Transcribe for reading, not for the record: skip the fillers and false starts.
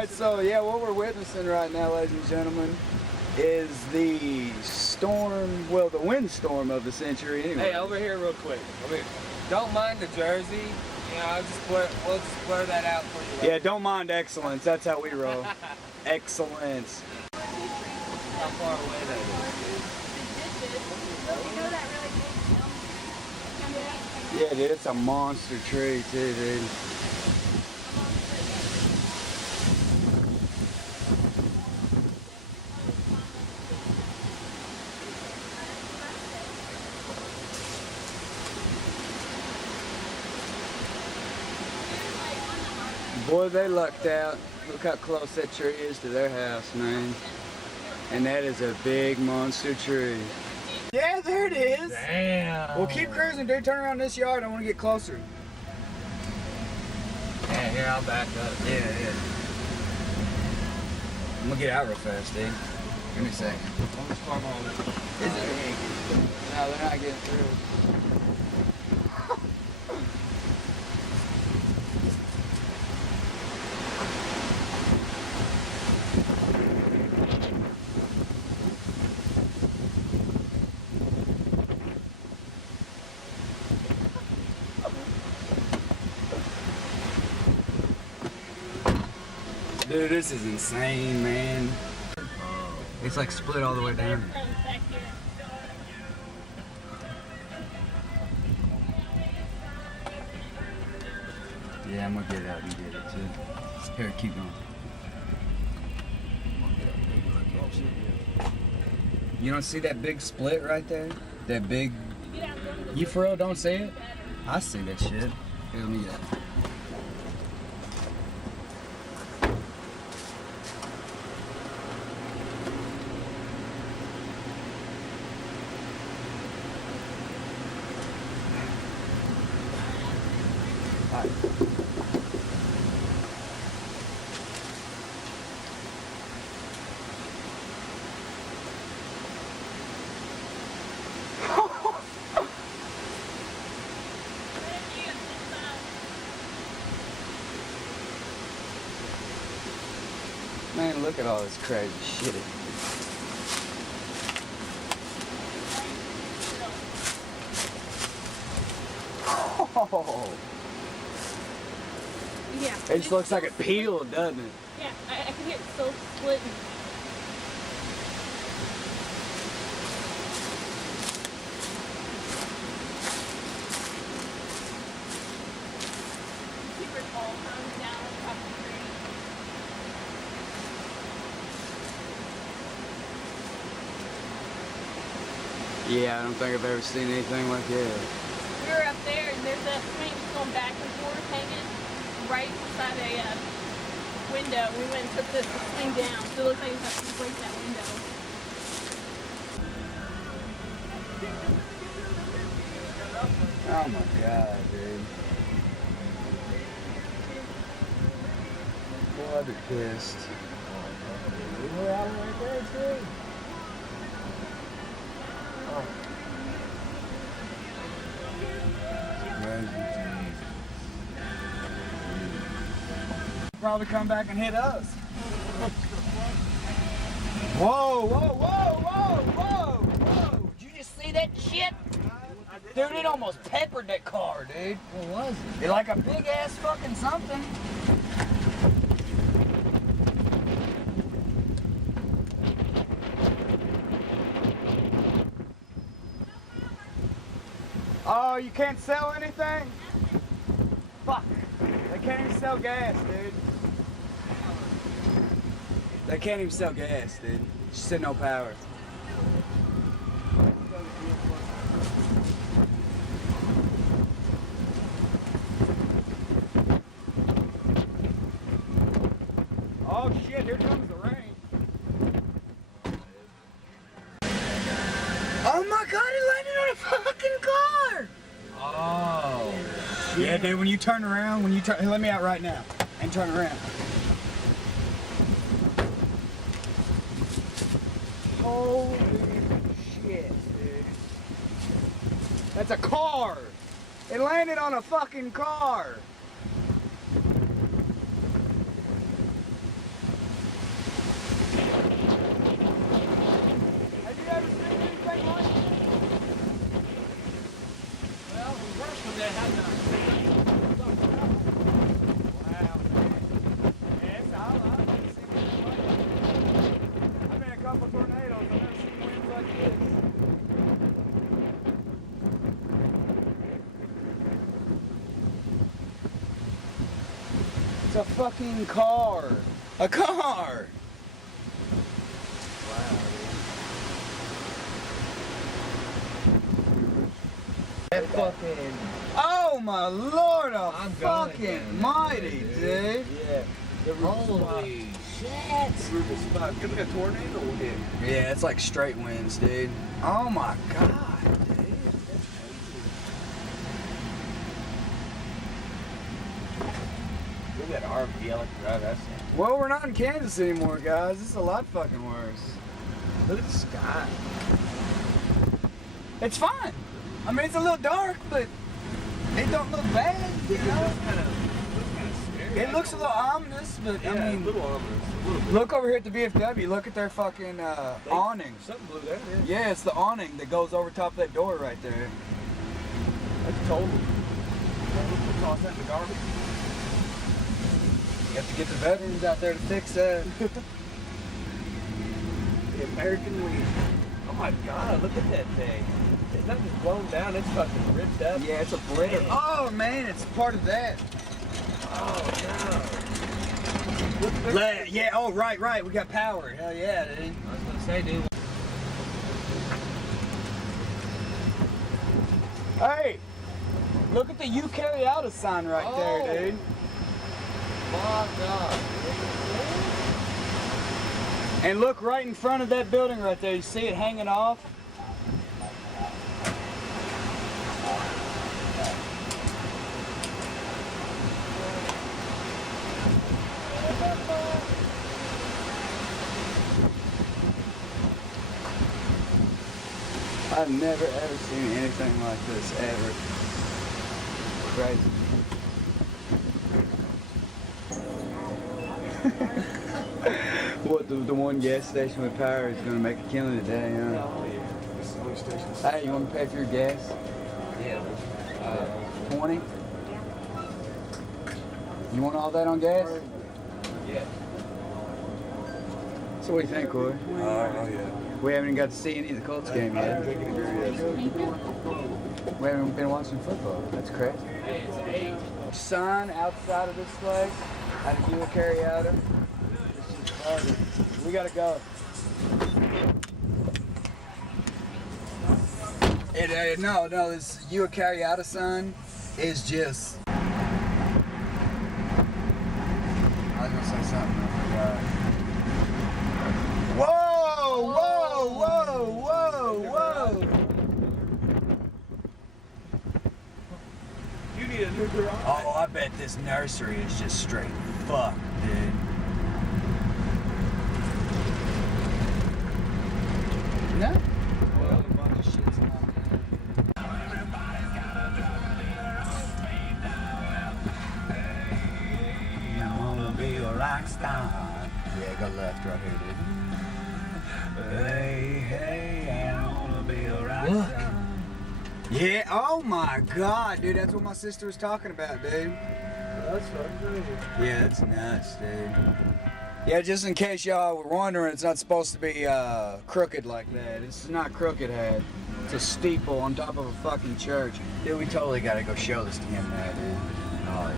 Alright, so yeah, what we're witnessing right now, ladies and gentlemen, is the storm, well, the windstorm of the century anyway. Hey, over here real quick. Over here. Don't mind the jersey. You know, we'll just blur that out for you later. Yeah, don't mind excellence. That's how we roll. Excellence. How far away that is. Yeah, dude, it's a monster tree too, dude. Boy, they lucked out. Look how close that tree is to their house, man. And that is a big monster tree. Yeah, there it is. Damn. Well, keep cruising, dude. Turn around this yard. I want to get closer. Yeah, here, I'll back up. Yeah. I'm going to get out real fast, dude. Give me a second. Is it? No, they're not getting through. Dude, this is insane, man. It's like split all the way down. Yeah, I'm gonna get it out and get it too. Here, keep going. You don't see that big split right there? That big... You for real don't see it? I see that shit. Here, let me get it. Man, look at all this crazy shit. Oh. Yeah. It just looks like it peeled, doesn't it? Yeah, I can hear it still splitting. Keep it all comes down across the tree. Yeah, I don't think I've ever seen anything like that. We were up there and there's a swing going back and forth hanging right beside a window. We went and took this thing down. So it looks like you have to break that window. Oh my god, dude. Boy, I'd be pissed. We're out right there, too. Probably come back and hit us. Whoa, whoa, whoa, whoa, whoa, whoa. Did you just see that shit? Dude, it almost peppered that car, dude. What was it? It's like a big ass fucking something. Oh, you can't sell anything? Fuck. They can't even sell gas, dude. They can't even sell gas, dude. Just said no power. Oh shit, here comes the rain. Oh my god, he landed on a fucking car! Oh. Yeah, dude, when you turn around, hey, let me out right now and turn around. Holy shit, dude. That's a car! It landed on a fucking car! a fucking car. A car! That fucking... Oh my lord, I'm going fucking again. mighty, dude. Yeah. The Holy shit. roof is spot. It's like a tornado hit. Yeah, it's like straight winds, dude. Oh my god, dude. Look at that RV. I like to drive that thing. Well, we're not in Kansas anymore, guys. This is a lot fucking worse. Look at the sky. It's fine. I mean, it's a little dark, but it don't look bad, you know? Looks kind of scary. It looks a little ominous, but Yeah, I a mean, little ominous. A little bit. look over here at the VFW. Look at their fucking awning. Something blew there, man. Yeah, it's the awning that goes over top of that door right there. That's total. Toss that in the garbage. You have to get the veterans out there to fix that. The American Legion. Oh my god, look at that thing. It's not just blown down, it's fucking ripped up. Yeah, it's a blitter. Oh man, it's part of that. Oh no. Yeah, oh right, we got power. Hell yeah, dude. I was gonna say, dude. Hey, look at the "You Carry Out" sign right there, dude. My god. And look right in front of that building right there. You see it hanging off? I've never ever seen anything like this ever. Crazy. What, the one gas station with power is gonna make a killing today, huh? Oh yeah. This is the only station. Hey, you wanna pay for your gas? Yeah. 20? You want all that on gas? Yeah. So what do you think, Corey? Oh yeah. We haven't even got to see any of the Colts game yet. Thank you. We haven't been watching football. That's crazy. Sign outside of this place. How to do a carry outer. This is hard. We gotta go. No, this you a carry out sign is just. I was gonna say something. I forgot. Whoa! You need a new garage. Oh, I bet this nursery is just straight fucked, dude. No? Well, a bunch of shit's on there. I wanna be a rock star. Yeah, go left right here, dude. Hey, I wanna be a rock star. Yeah, oh my god, dude, that's what my sister was talking about, dude. That's fucking crazy. Yeah, that's nuts, dude. Yeah, just in case y'all were wondering, it's not supposed to be crooked like that. It's not crooked head. It's a steeple on top of a fucking church. Dude, we totally gotta go show this to him now, dude. Oh,